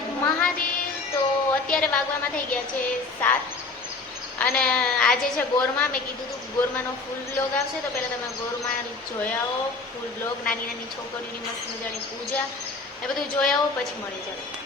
મહાદેવ તો અત્યારે વાગવામાં થઈ ગયા છે સાત. અને આજે છે ગોરમાં, મેં કીધું હતું ગોરમાનો ફૂલ બ્લોગ આવશે, તો પહેલાં તમે ગોરમા જોઈ આવો ફૂલ બ્લોગ નાની નાની છોકરીઓની મસ્ત મજાની પૂજા, એ બધું જોઈ આવો, પછી મળી જાય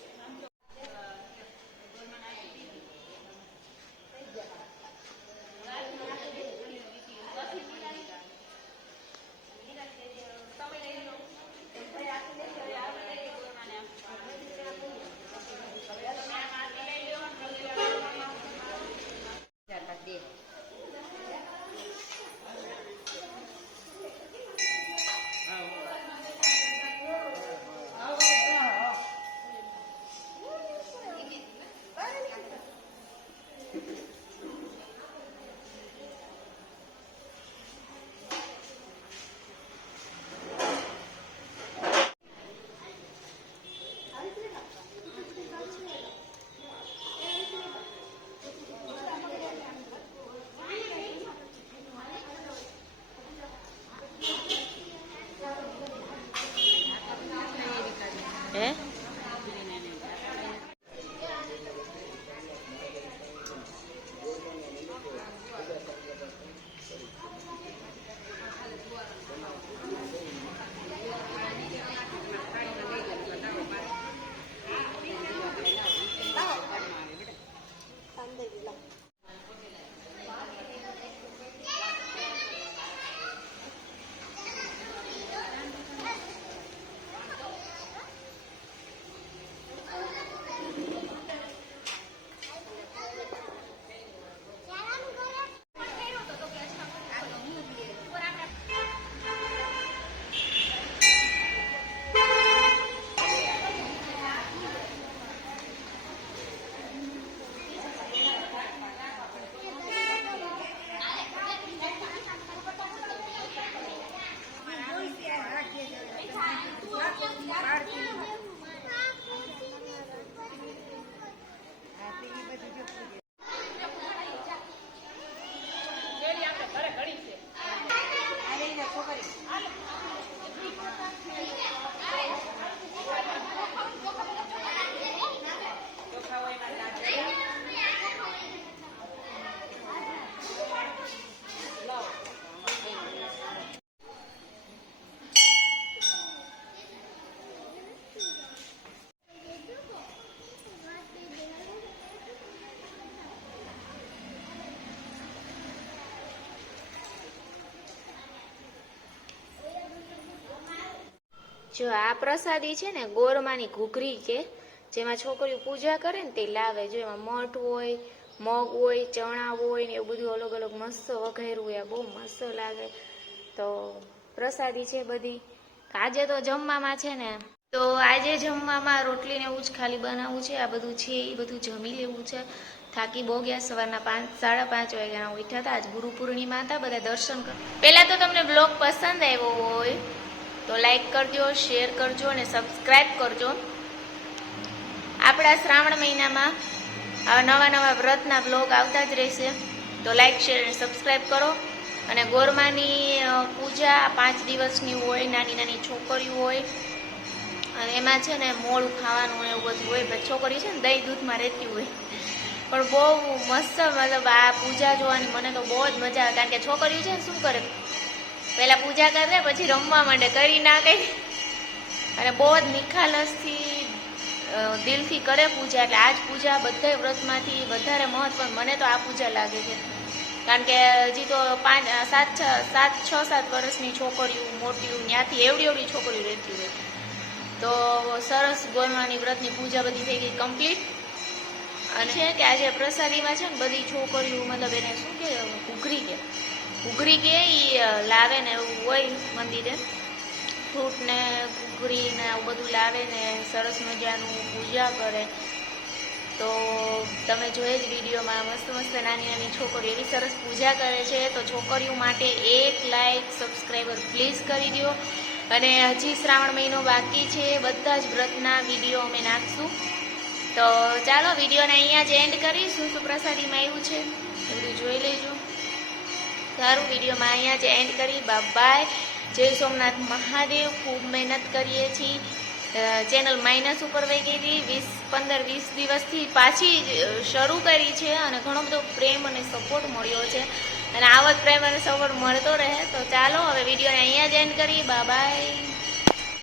જો આ પ્રસાદી છે ને ગોરમાની ઘૂઘરી કે, જેમાં છોકરીઓ પૂજા કરે ને તે લાવે. જો એમાં મઠ હોય, મગ હોય, ચણા હોય ને એવું બધું અલગ અલગ મસ્ત વઘેરું હોય બહુ મસ્ત લાગે. તો પ્રસાદી છે બધી. આજે તો જમવામાં છે ને, તો આજે જમવામાં રોટલી ને એવું જ ખાલી બનાવવું છે. આ બધું છે, એ બધું જમી લેવું છે. થાકી બહુ ગયા, સવારના પાંચ, સાડા પાંચ વાગ્યાના ઉઠ્યા હતા. આજ ગુરુ પૂર્ણિમા હતા, બધા દર્શન કર પહેલા તો તમને બ્લોગ પસંદ આવ્યો હોય તો લાઈક કરજો શેર કરજો અને સબસ્ક્રાઈબ કરજો. આપણા શ્રાવણ મહિનામાં આવા નવા નવા વ્રતના બ્લોગ આવતા જ રહેશે. તો લાઈક શેર અને સબસ્ક્રાઈબ કરો. અને ગોરમાની પૂજા પાંચ દિવસની હોય, નાની નાની છોકરીઓ હોય, અને એમાં છે ને મોડું ખાવાનું એવું બધું હોય પણ છોકરીઓ છે ને દહીં દૂધમાં રહેતી હોય. પણ બહુ મસ્ત, મતલબ આ પૂજા જોવાની મને તો બહુ જ મજા આવે. કારણ કે છોકરીઓ છે ને શું કરે? પહેલા પૂજા કરે પછી રમવા માંડે. કરી ના કઈ. અને બહુ જ નિખાલસથી દિલથી કરે પૂજા. એટલે આ જ પૂજા બધા વ્રતમાંથી વધારે મહત્વ. મને તો આ પૂજા લાગે છે. કારણ કે હજી તો પાંચ સાત છ સાત છ સાત વર્ષની છોકરીઓ મોટી ત્યાંથી એવડી એવડી છોકરીઓ રહેતી હોય. તો સરસ ગોરમાની વ્રતની પૂજા બધી થઈ ગઈ કમ્પ્લીટ. અને છે? કે આજે પ્રસાદીમાં છે ને બધી છોકરીઓ મતલબ એને શું કે ઘૂઘરી કે એ લાવે ને એવું હોય મંદિરે. ફ્રૂટ ને ઘૂઘરી ને આવું બધું લાવે ને સરસ મજાનું પૂજા કરે. તો તમે જોઈ જ વિડીયોમાં મસ્ત મસ્ત નાની નાની છોકરીઓ એવી સરસ પૂજા કરે છે. તો છોકરીઓ માટે એક લાઈક, સબસ્ક્રાઈબર પ્લીઝ કરી દો અને હજી શ્રાવણ મહિનો બાકી છે. બધા જ વ્રતના વીડિયો અમે નાખશું. તો ચાલો, વિડીયોને અહીંયા જ એન્ડ કરીશું. શું એવું છે. બધું જોઈ લેજો. સારું વિડીયોમાં અહીંયા જ એન્ડ કરી. બાય જય સોમનાથ મહાદેવ. ખૂબ મહેનત કરીએ છીએ. ચેનલ માઇનસ ઉપર વહી ગઈ હતી. વીસ, પંદર, વીસ દિવસથી પાછી શરૂ કરી છે અને ઘણો બધો પ્રેમ અને સપોર્ટ મળ્યો છે. અને આવો જ પ્રેમ અને સપોર્ટ મળતો રહે. તો ચાલો, હવે વિડીયોને અહીંયા જ એન્ડ કરી. બાય